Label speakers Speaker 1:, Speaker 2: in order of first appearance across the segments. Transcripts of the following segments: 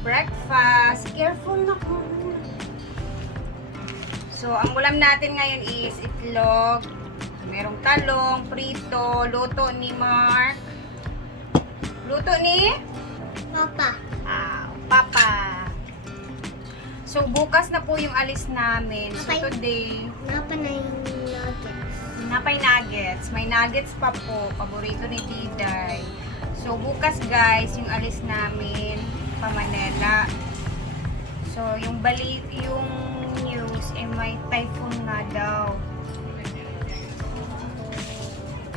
Speaker 1: breakfast. Careful na. So, ang ulam natin ngayon is itlog. Merong talong, prito, luto ni Mark. Luto ni
Speaker 2: Papa.
Speaker 1: ah, Papa. So, bukas na po yung alis namin. So,
Speaker 2: Okay.
Speaker 1: today,
Speaker 2: Napa na yung nuggets.
Speaker 1: Napay nuggets. May nuggets pa po. Paborito ni Diday. So, bukas guys, yung alis namin pa Manila. So, yung bali, yung news, eh may typhoon nga daw.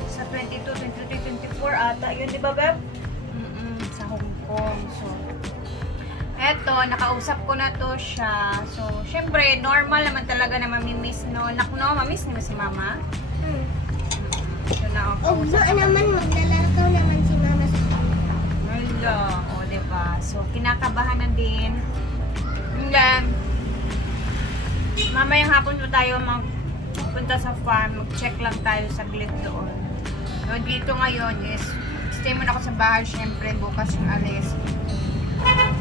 Speaker 1: Sa 22, 23, 24 ata. Yun, di ba, Beb? Mm sa Hong Kong. So, eto, nakausap ko na to siya. So, syempre, normal naman talaga na mamimiss, no? Nak, no? Mamiss ni mo si Mama?
Speaker 2: Hmm.
Speaker 1: So, na,
Speaker 2: Oh, ma naman, maglalakaw naman si mama sa
Speaker 1: Hello. O, diba? So, kinakabahan na din. And then, mamayang hapon po tayo magpunta sa farm. Mag-check lang tayo saglit doon. So, dito ngayon is, stay muna ako sa bahay. Siyempre, bukas yung alis.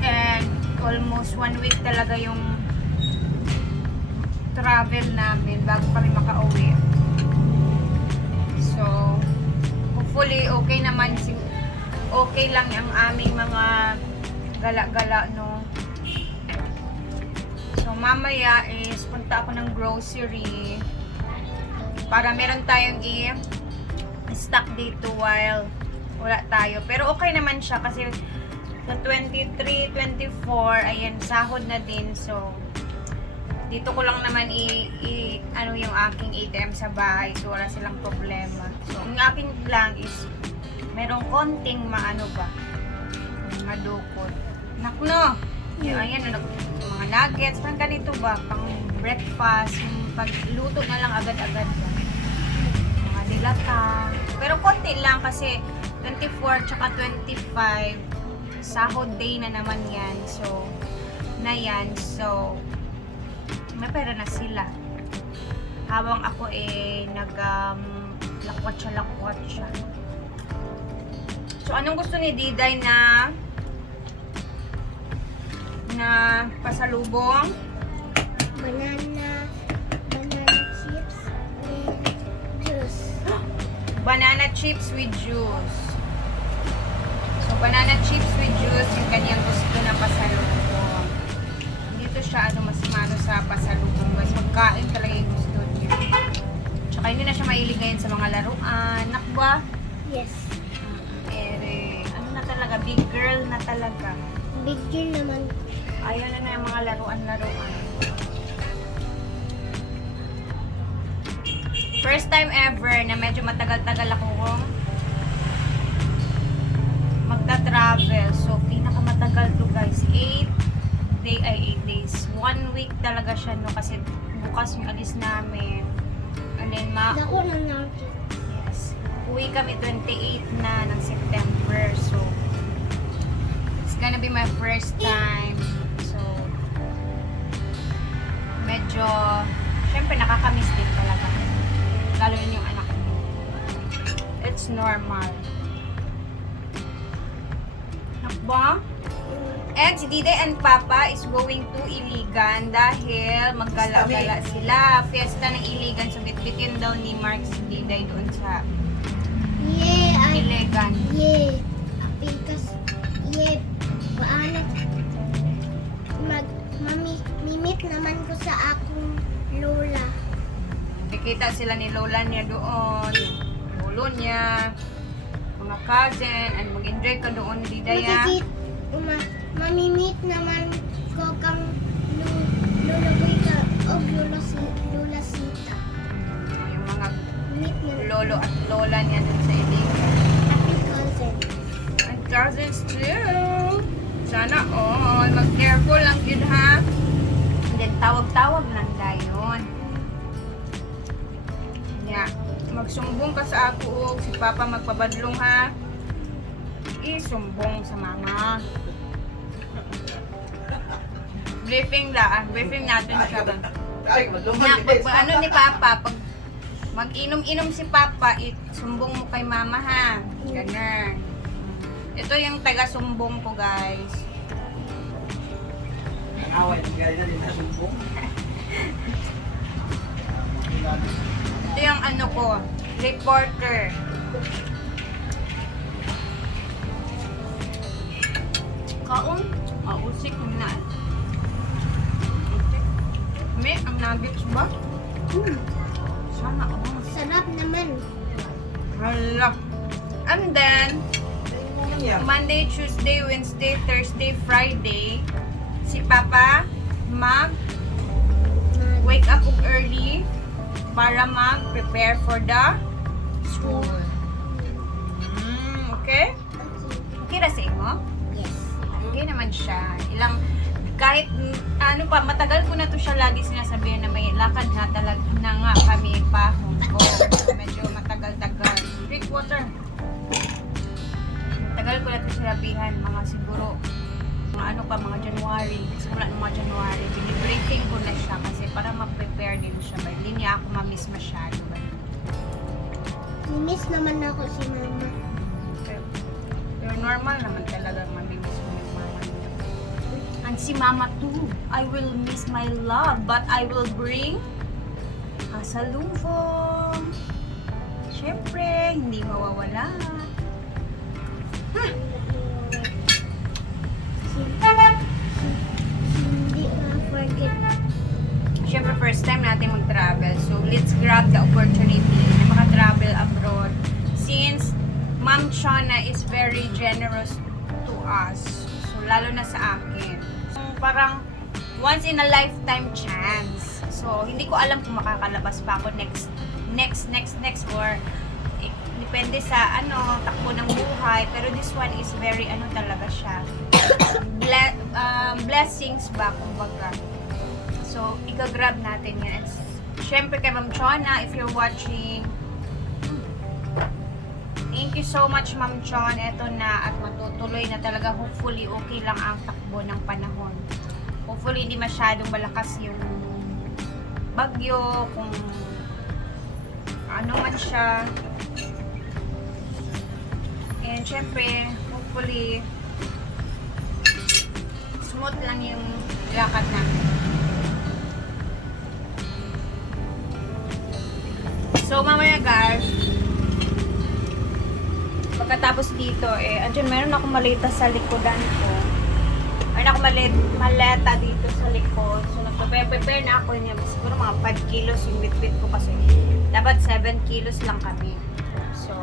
Speaker 1: And, almost one week talaga yung travel namin bago kami makauwi. Okay lang ang aming mga gala-gala, no? So, mamaya is punta ako ng grocery para meron tayong i-stock dito while wala tayo. Pero okay naman siya kasi sa 23, 24, ayan, sahod na din. So, dito ko lang naman i, i- ano yung aking ATM sa bahay so wala silang problema. So, ang akin lang is merong konting maano ba madukot. Nakno! Yung, ayan, ano, mga nuggets, parang ganito ba, pang breakfast, yung pagluto na lang agad-agad ba. Mga dilata. Pero konti lang kasi 24 tsaka 25 sahod day na naman yan. So, na yan. So, may pera na sila. Habang ako eh, nag, um, lakwat siya, lakwat siya. So, anong gusto ni Diday na na pasalubong?
Speaker 2: banana, banana chips, and juice.
Speaker 1: Banana chips with juice. So, banana chips with juice, yung kanyang gusto na pasalubong. Dito siya, ano, mas mano sa pasalubong. Mas magkain talaga yung gusto niya. Tsaka hindi na siya mahilig ngayon sa mga laruan. Nakba?
Speaker 2: Yes.
Speaker 1: Big girl na talaga.
Speaker 2: Big deal naman.
Speaker 1: Ayaw na na yung mga laruan-laruan. First time ever na medyo matagal-tagal ako magta-travel. So, pinakamatagal to guys. 8 day ay 8 days. One week talaga siya no kasi bukas yung alis namin. And then ma
Speaker 2: Dako na.
Speaker 1: Yes. Uwi kami 28 medyo, syempre nakakamiss din talaga. Lalo yun yung anak ko. It's normal. Nakba? And si Dide and Papa is going to Iligan dahil maggala-gala sila. Fiesta ng Iligan. So, bitbitin daw ni Mark si Dide doon sa
Speaker 2: Yeah,
Speaker 1: Iligan.
Speaker 2: yeah. Because, yeah, paano, naman ko sa akong lola.
Speaker 1: Nakita sila ni Lola niya doon. Lolo niya. Mga cousin. And mag-enjoy ka doon, Didaya.
Speaker 2: Masisit, uma, mamimit naman ko kang luluboy ka o lula, si, lula sita.
Speaker 1: Yung mga lolo at lola niya doon sa Iligan.
Speaker 2: happy cousin.
Speaker 1: And cousins too. Sana all. Mag-careful lang yun ha. Tawag-tawag lang dayon. Yeah. Magsumbong ka sa ako. Si Papa magpabadlong ha. Isumbong sa mama. Briefing la. Briefing natin siya.
Speaker 3: Ay,
Speaker 1: pag ano ni Papa, pag mag-inom-inom si Papa, sumbong mo kay Mama ha. Ganun. Ito yung taga-sumbong ko guys.
Speaker 3: Away ng gaya din na sumbong.
Speaker 1: Ito yung ano ko, reporter. Kaon? Mausik mo na. May, ang nuggets ba?
Speaker 2: Hmm,
Speaker 1: Sana all.
Speaker 2: sarap naman.
Speaker 1: Hala. And then. Monday, Tuesday, Wednesday, Thursday, Friday, si Papa mag wake up early para mag-prepare for the school. Mm, okay? Okay na sa imo?
Speaker 2: Yes.
Speaker 1: Okay naman siya. Ilang, kahit, ano pa, matagal ko na to siya lagi sinasabihan na may lakad na talaga na nga kami pa. O, medyo matagal-tagal. Drink water. Tagal ko na to sinabihan, mga siguro, mga ano pa, mga January, simula ng mga January, binibriefing ko na siya kasi para ma-prepare din siya. Ba? Hindi niya ako ma-miss masyado. Ba?
Speaker 2: Nimiss naman ako si mama.
Speaker 1: Pero, pero normal naman talaga mamimiss mo yung mama niya. And si mama too. I will miss my love, but I will bring asalubong. Siyempre, hindi mawawala.
Speaker 2: Hindi
Speaker 1: opportunity na maka-travel abroad. Since Ma'am Chana is very generous to us. So, lalo na sa akin. So, parang once in a lifetime chance. So, hindi ko alam kung makakalabas pa ako next, next, next, next, or eh, depende sa ano, takbo ng buhay. Pero this one is very, ano talaga siya, ble- um, blessings ba, kumbaga. So, ika-grab natin yan. And syempre kay Ma'am Chona, if you're watching, thank you so much Ma'am Chon. Ito na at matutuloy na talaga. Hopefully, okay lang ang takbo ng panahon. Hopefully, hindi masyadong malakas yung bagyo, kung ano man siya. And syempre, hopefully, smooth lang yung lakad namin. So, mamaya guys, pagkatapos dito, eh, andyan, meron akong malita sa likodan ko. Meron akong malit, maleta dito sa likod. So, nagpe-prepare na ako niya. Siguro mga 5 kilos yung bit-bit ko kasi. Dapat 7 kilos lang kami. So,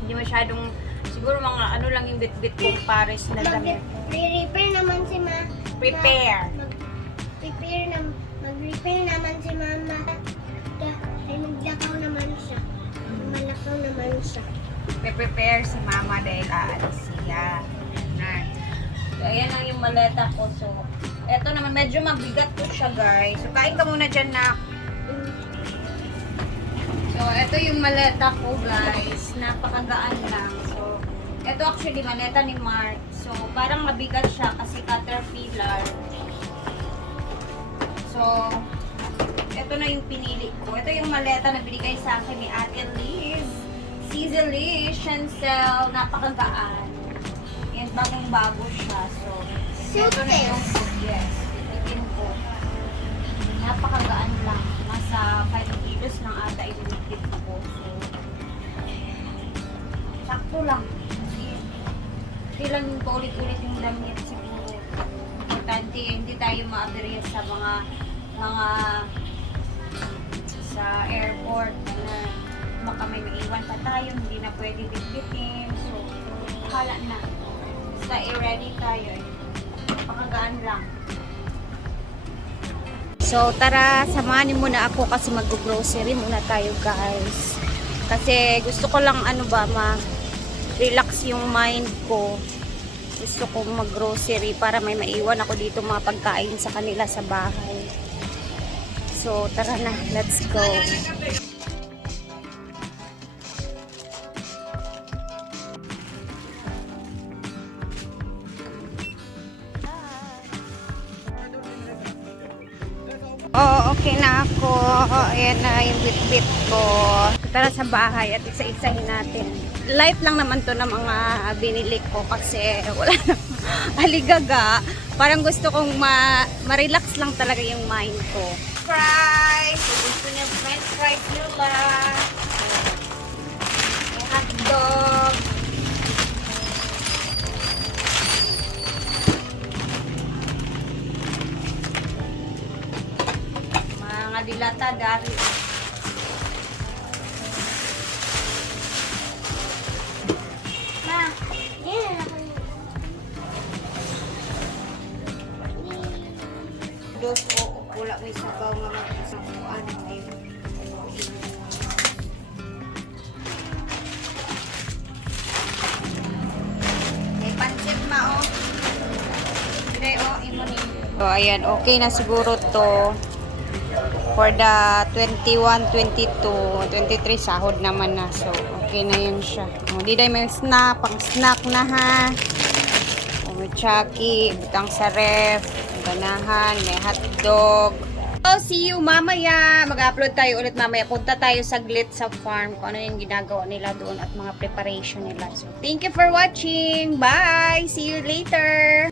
Speaker 1: hindi masyadong, siguro mga ano lang yung bit-bit kong pares na damit.
Speaker 2: Mag-repair naman si ma.
Speaker 1: Prepare.
Speaker 2: Ma- Mag-repair na mag-repair naman si mama. Da, Malakaw naman siya.
Speaker 1: Pre-prepare si mama dahil aalis siya. So, ayan lang yung maleta ko. So, eto naman, medyo mabigat po siya, guys. So, kain ka muna dyan na. So, eto yung maleta ko, guys. Napakagaan lang. So, eto actually, maleta ni Mark. So, parang mabigat siya kasi caterpillar. So, eto na yung pinili ko. Ito yung maleta na binigay sa akin ni Ate Liz. Liz, Chancel, napakagaan. Yan, bagong-bago siya. So, ito na yung yes, itin ko. Napakagaan lang. Nasa 5 kilos lang ata ilinitid ko. So, sakto lang. Lang yung paulit-ulit yung damit siguro. Importante, hindi tayo ma-aberya sa mga mga sa airport na baka may maiwan pa tayo, hindi na pwede bitbitin. So, hala na. Basta i-ready tayo eh. Pakagaan lang. So, tara, samahan muna ako kasi mag-grocery muna tayo, guys. Kasi gusto ko lang ano ba, ma-relax yung mind ko. Gusto ko mag-grocery para may maiwan ako dito mga pagkain sa kanila sa bahay. So, tara na. Let's go. Okay na ako. Ayan na yung bit-bit ko. Tara sa bahay at isa-isahin natin. light lang naman to ng mga binili ko kasi wala na aligaga. Parang gusto kong ma ma-relax lang talaga yung mind ko. Fries! Gusto niya french fries nila. Hotdog. Dilata dari.
Speaker 2: Ma, ako.
Speaker 1: Dos o wala may sabaw nga mag-isang kuan ngayon. So ayan, okay na siguro to. For the 21, 22, 23 sahod naman na. So, okay na yun siya. O, di dahil may snack, pang snack na ha. O, may chucky, butang sa ref, ganahan, may hotdog. So, see you mamaya. Mag-upload tayo ulit mamaya. Punta tayo saglit sa farm kung ano yung ginagawa nila doon at mga preparation nila. So, thank you for watching. Bye! See you later!